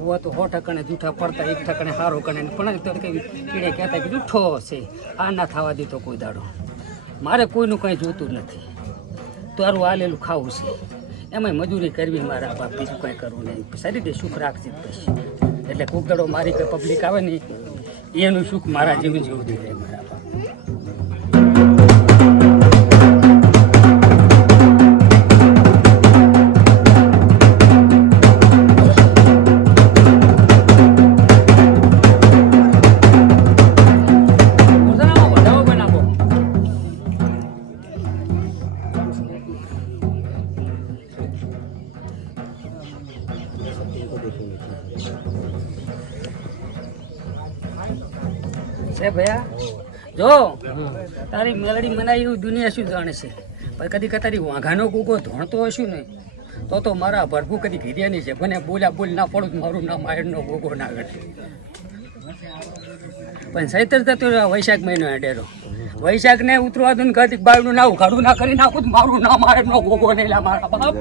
ભૂવા તો સો ટકાને જૂઠા પડતા એક ટકાને સારો ગણે પણ તો કીડે કહેતા કે જૂઠો છે. આ ના થવા દીધો કોઈ દાડો. મારે કોઈનું કંઈ જોતું નથી. તારું આલેલું ખાવું છે. એમાંય મજૂરી કરવી મારા બાપ, બીજું કંઈ કરવું નહીં. સારી રીતે સુખ રાખશે પછી. એટલે કોક મારી કે પબ્લિક આવે ને, એનું સુખ મારા જેવું જેવું થઈ જાય. છે ભયા, જો, તારી મેલડી મનાય એવું દુનિયા શું જાણે છે? પણ કદી કતારી તારી વાઘાનો ગુગો ધોણતો હશું ને, તો તો મારા ભરભું કદી ઘીર્યાની છે મને બોલ્યા બોલ ના પડું મારું નામ આયરનો ગોગો ના ગઢે પણ સૈતર થતો વૈશાખ મહિનો અડેરો વૈશાખ ને ઉતરવા દઉં ઘર બાયનું ના ઉઘાડું ના કરી નાખું મારું નામ આયરનો ગોગો નહીં મારા બાપ.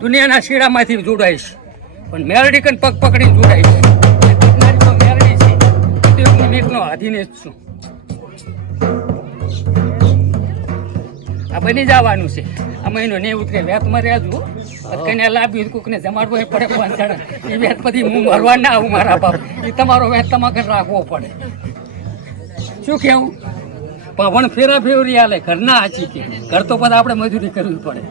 દુનિયાના શીરામાંથી જોડાઈશ. પણ મેરડી કન પગ પકડીને છે. મારી તો મેલડી છે. તે હું આધીને જ છું. આ બની જવાનું છે. આ મહિનો નહીં ઉતરે, વેતમાં રહેજો. કને લાવ્યું કોકને જમાડવું પડે પંચાણ એ વેત પછી હું મરવા ના આવું મારા બાપ. એ તમારો વેત તમારે રાખવો પડે. શું કેવું? પવન ફેરા ફેરી આલે ઘરના આચી કે. ઘર તો પછી આપણે મજૂરી કરવી પડે.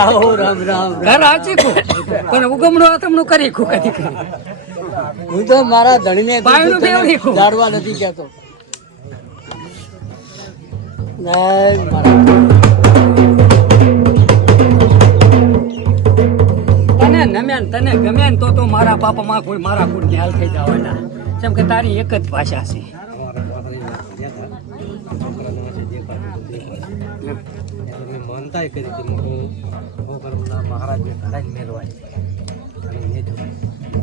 આવો રામ રામ ઘર આચી કો પણ ઉગમણો આતમણું કરી ખો કદી કરી. હું તો મારા ધણીને બાયણું બેવડી નથી કહેતો. મારા નમે ને તને ગમે ને તો તો મારા બાપા માં કોઈ મારા કોઈ હાલ થઈ જવાના કેમ કે તારી એક જ ભાષા છે. માનતા કરી કે હું હું કરું ના મહારાજ મેળવાય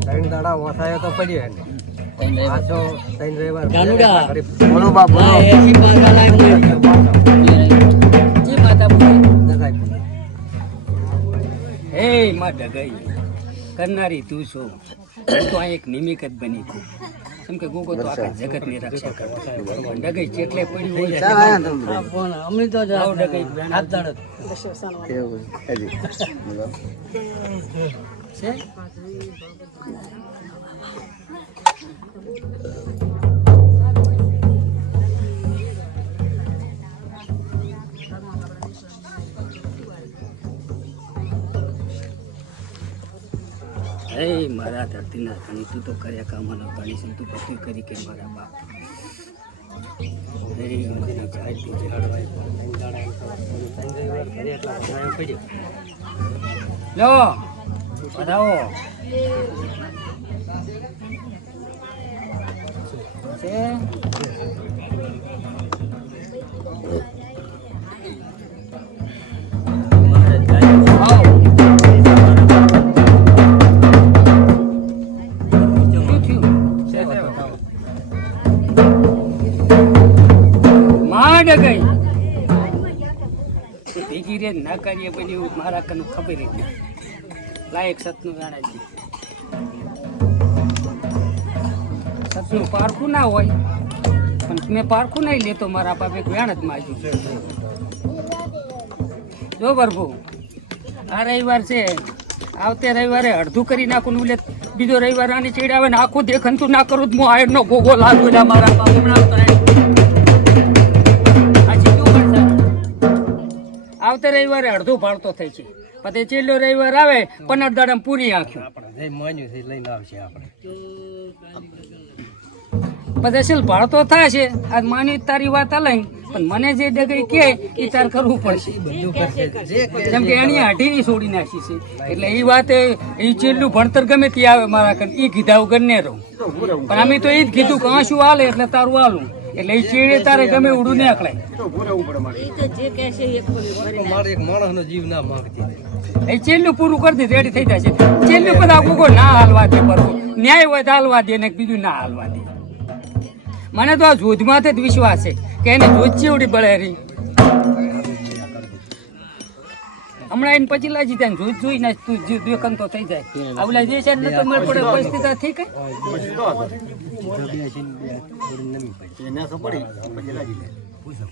ત્રણ દાડા વસાયો તો પડ્યો એને. બોલો માં ડગાઈ કરનારી તું છો. હું તો આ એક નિમિક જ બની છું કેમ કે ગોગો તો આખા જગતની રક્ષા કરતો ડગઈ જેટલે પડ્યું હોય અમને તો જ ડગઈ હાથ દાડો. છે? હે મારા ધરતીના ધણી, તું તો કર્યા કામનો ધણી છે, તું બધું કરી કે મારા બાપ. ગાયતી ભેગી રે ના કરીએ પછી એવું મારા કનું ખબર નહીં. લાયક સતનું રાણાજી સતનું પારખું ના હોય, પણ મેં પારખું નહીં લેતો મારા બાપે વેણ જ માજુ છે. જો પ્રભુ, આ રવિવાર છે, આવતે રવિવારે અડધું કરી નાખું ને બીજો રવિવાર આની ચીડ આવે ને આખું દેખનતું ના કરું જ, હું આયડનો ગોગો લાગુ મારા બાપ. હમણાં આવતે રવિવારે અડધો ભાડતો થાય છે. પછી છેલ્લો રવિવાર આવે પંદર દાડા પૂરી આખ્યું. આપણે માન્યું છે લઈને આવશે આપણે. પછી છેલ્લે ભાડતો છે. આજ માની તારી વાત અલંગ પણ મને જે ડગરી કે એ તાર કરવું પડશે. જેમ કે એની અઢીની છોડી નાખી છે. એટલે એ વાત એ છેલ્લું ભણતર ગમે તે આવે મારા એ કીધા વગર ને રહું. પણ અમે તો એ જ કીધું કે શું હાલે એટલે તારું હાલું એટલે એ ચેડે તારે ગમે ઉડું નીકળે. મારે એક માણસનો જીવ ના માંગતી. એ છેલ્લું પૂરું કરી દે રેડી થઈ જશે છેલ્લું બધા ગુગો ના હાલવા દે બરોબર. ન્યાય હોય તો હાલવા દે ને બીજું ના હાલવા દે. મને તો આ જોધમાંથી જ વિશ્વાસ છે કે એને જોધ ચીવડી બળે રહી હમણાં એને પછી લાજી જાય જોઈ જોઈને તું જો બેકન તો થઈ જાય. આવલા જે છે ને તો મેળ પડે પરિસ્થિતિ થઈ કઈ એના તો પડી. પછી લાગી લે.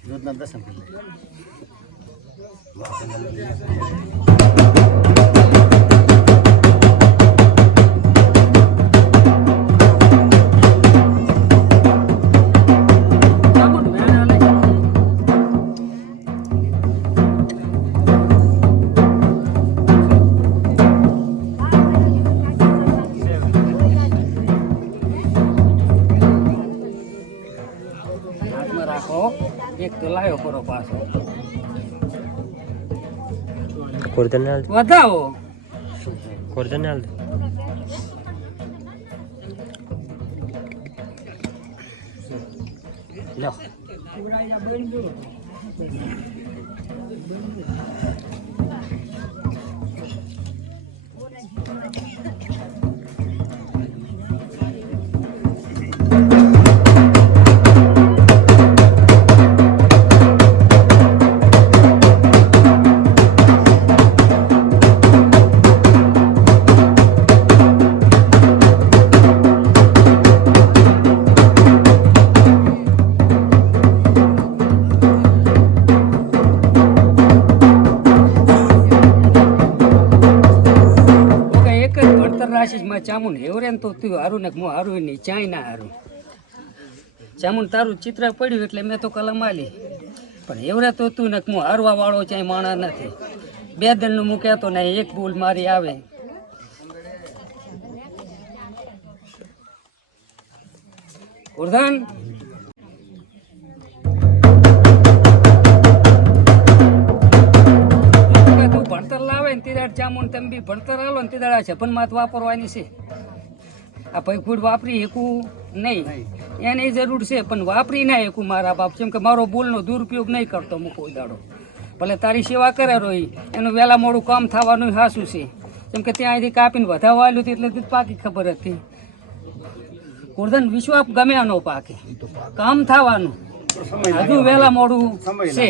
રોજના દર્શન કરી લે. કોર્દનાલ વધાવો કોર્દનાલ લો તો કે જ માં ચામુન હેવરે તો તું હારું ને હું હારું નહીં ચાય ના હારું. ચામુન તારું ચિત્ર પડ્યું એટલે મેં તો કલમ આલી. પણ હેવરે તો તું ને હું હારવા વાળો ચાય માણા નથી. બે દંડનું મૂકે તો ને એક ભૂલ મારી આવે. ઉર્ધન ને તીરાડ તમે બી ભણતર આલો ને તીરાડ આ છપન માત વાપરવાની છે. આ ભયખૂડ વાપરી એકું નહીં. એની જરૂર છે પણ વાપરી ના એકું મારા બાપ. જેમ કે મારો બોલનો દુરુપયોગ નહીં કરતો હું કોઈ દાડો ભલે તારી સેવા કરે રોઈ એનું વહેલા મોડું કામ થવાનું હાસું છે. જેમ કે ત્યાં અહીંથી કાપીને વધાવવા આવ્યું હતું એટલે તી પાકી ખબર હતી. કુર્ધન વિશ્વાપ ગમે આનો પાકે. કામ થવાનું. હજુ વહેલા મોડું છે.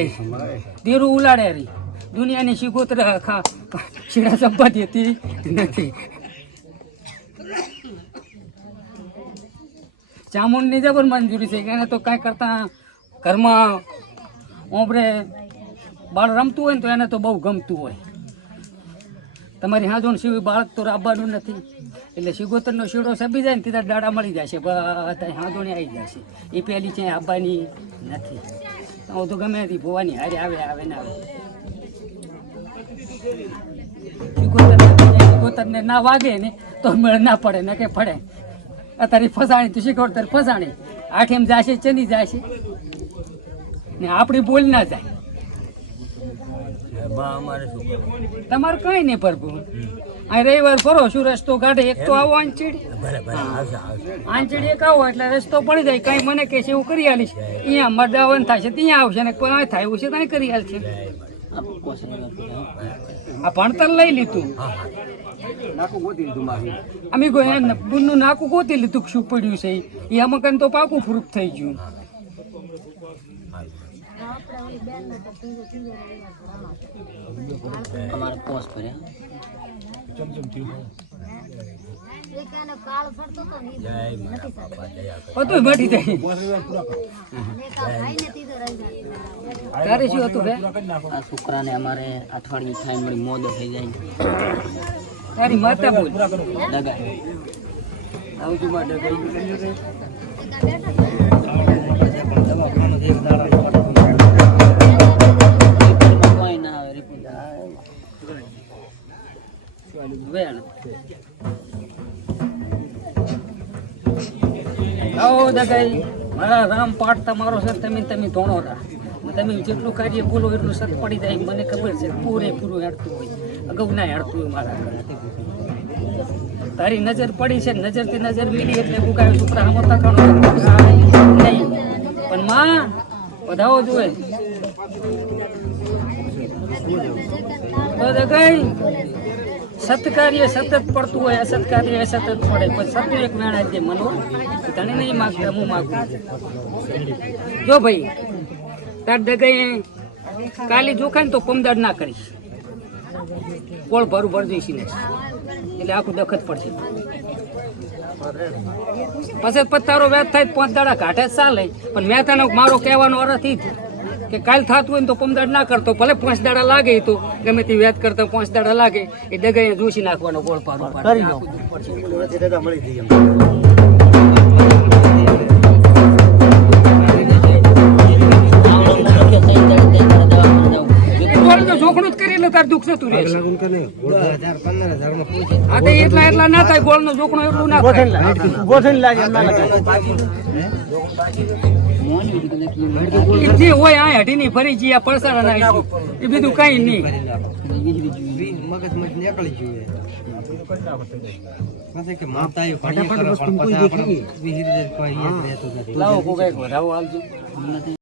ધીરું ઉલાડે રહી. દુનિયાની શિગોતર શીરા સંપત્તિ હતી નથી ચામુંડની જબર મંજૂરી છે, એને તો કાંઈ કરતા ઘરમાં ઓબરે બાળ રમતું હોય ને તો એને તો બહુ ગમતું હોય. તમારી હાજોણ સિવાય બાળક તો રાબવાનું નથી. એટલે શિગોતરનો શીડો સબી જાય ને તીધા દાડા મળી જશે હાજોણી આવી જશે એ પહેલી છે આવવાની નથી. તો ગમે હતી ભોવાની હારે આવે આવે ને આવે. શિગોતરને ના વાગે ને તો મેળ ના પડે ને કે પડે. અત્યારે ફસાણી તો શીખવડ ફસાણી. આઠેમ જાશે ચની જાશે? ને આપણી બોલ ના જાય. તમારું કઈ નહીં પ્રભુ અહીં રવિવાર ફરો શું રસ્તો કાઢે? એક તો આવો આંચીડ. આંચીડ એક આવો એટલે રસ્તો પડી જાય. કઈ મને કે છે એવું કરી આલીશ. અહીંયા મરદાવન થશે ત્યાં આવશે ને કોઈ થાય એવું છે ત્યાં કરી આલશે. આ ભણતર લઈ લીધું. અમે કોઈ બુનનું નાકું ગોતી લીધું શું પડ્યું છે એ અમકન તો પાકું ફ્રૂટ થઈ ગયું. અમારે પોસ્ટ ભર્યા તારે શું હતું બે આ છોકરાને અમારે અઠવાડિયું થાય મળી મોદો થઈ જાય. તારી માતા બોલ. દગા આવજુ માં આવે દગાઈ મારા રામ પાઠ તમારો છે, તમે તમે ધોણો રા. તમે જેટલું કાર્ય બોલો એટલું સત પડી જાય. મને ખબર છે, પૂરેપૂરું હેડતું હોય. અગાઉ ના હેડતું હોય મારા તારી નજર પડી છે, નજરથી નજર મીલી એટલે ગુગાયો છોકરા આમ તકાણો નહીં. પણ માં, વધાવો જોઈએ તો દગાઈ સત્કાર્ય સતત પડતું હોય અસત્કાર્ય અસતત પડે. પણ સત્ય એક વેણા જે મનો. તને નહીં માગતા, હું માગું જો ભાઈ, તાર દગાઈ કાલી જોખાય તો પમદાડ ના કરીશ. કોળ ભરું ભર દઈશી ને એટલે આખું દખત પડશે. પછી પત્તારો વ્યાજ થાય, પાંચ દાડા કાઢે ચાલે. પણ મેં તને મારો કહેવાનો અર્થ જ. કે કાલ થતું હોય ને તો પમદાડ ના કરતો ભલે પાંચ દાડા લાગે તો. ગમે તે વ્યાજ કરતા પાંચ દાડા લાગે એ દગાઈ જોશી નાખવાનો ગોળ પાડો કરી લે તાર દુઃખ થતું રહે આ તો એટલા એટલા ના થાય ગોળ નો જોખણો એટલું ના થાય જે હોય આ હટીની ફરી જઈએ પરસાર ના એ બીજું કઈ નહીં. મગજમાં નીકળી ગયું પછી કે માતા એ ફટાફટ વસ્તુ કોઈ દેખી વિહિર કોઈ યાદ નથી. લાવો કોઈ કંઈક વધારો નથી.